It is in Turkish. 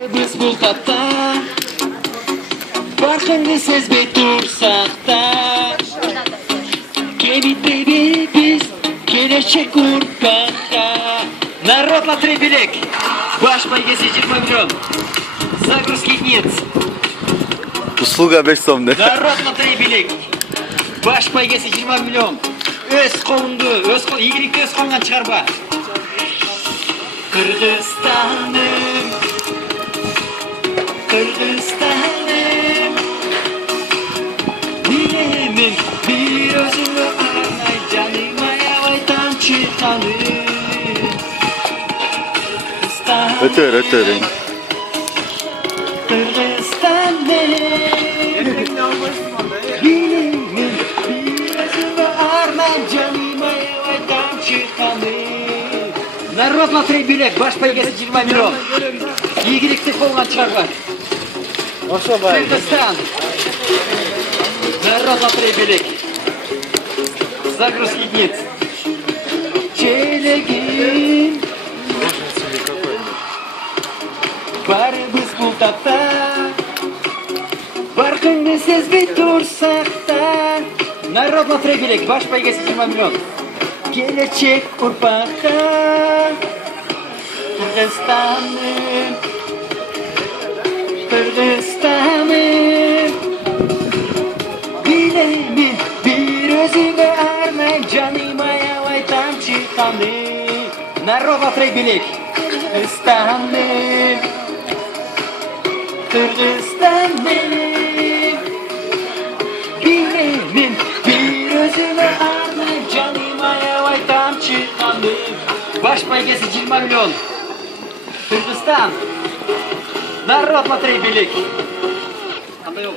Biz bu tapta farkını sezmey dursak da Kemikleri biz gelecek urkakka Народ на 3 билет Ваш поездки 20 миллион Загрузки нет Услуга 5 сом de. Народ на 3 билет Ваш поездки 20 миллион Өз қолыңды, игілікті өз қолыңнан шығарба Kırgızistan'ım Kırgızistan'ım Bilemin bir özümü anay Canıma yavaytan çıkanım Ötür ötür. Kırgızistan'ım Bilemin bir özümü anay Canıma yavaytan çıkanım Народ на 3 билет, баш поездки 20 миллион. Игілікті қолыңнан шығарба. Кыргызстан. Народ на 3 билет. Загрузки нет. Челегин. Барыбыз бұл тапта. Барқыңды сезбей тұрсақ та. Народ на 3 билет, баш поездки 20 миллион. Gelecek urfakta Kırgızistan'ım Kırgızistan'ım Bilemin bir özüme armay Canıma yavaytan çıkanım Narod на 3 билет Kırgızistan'ım Kırgızistan'ım Bilemin bir özüme armay Canıma yavaytan çıkanım Baş поездки 20 миллион Кыргызстан Народ на 3 билет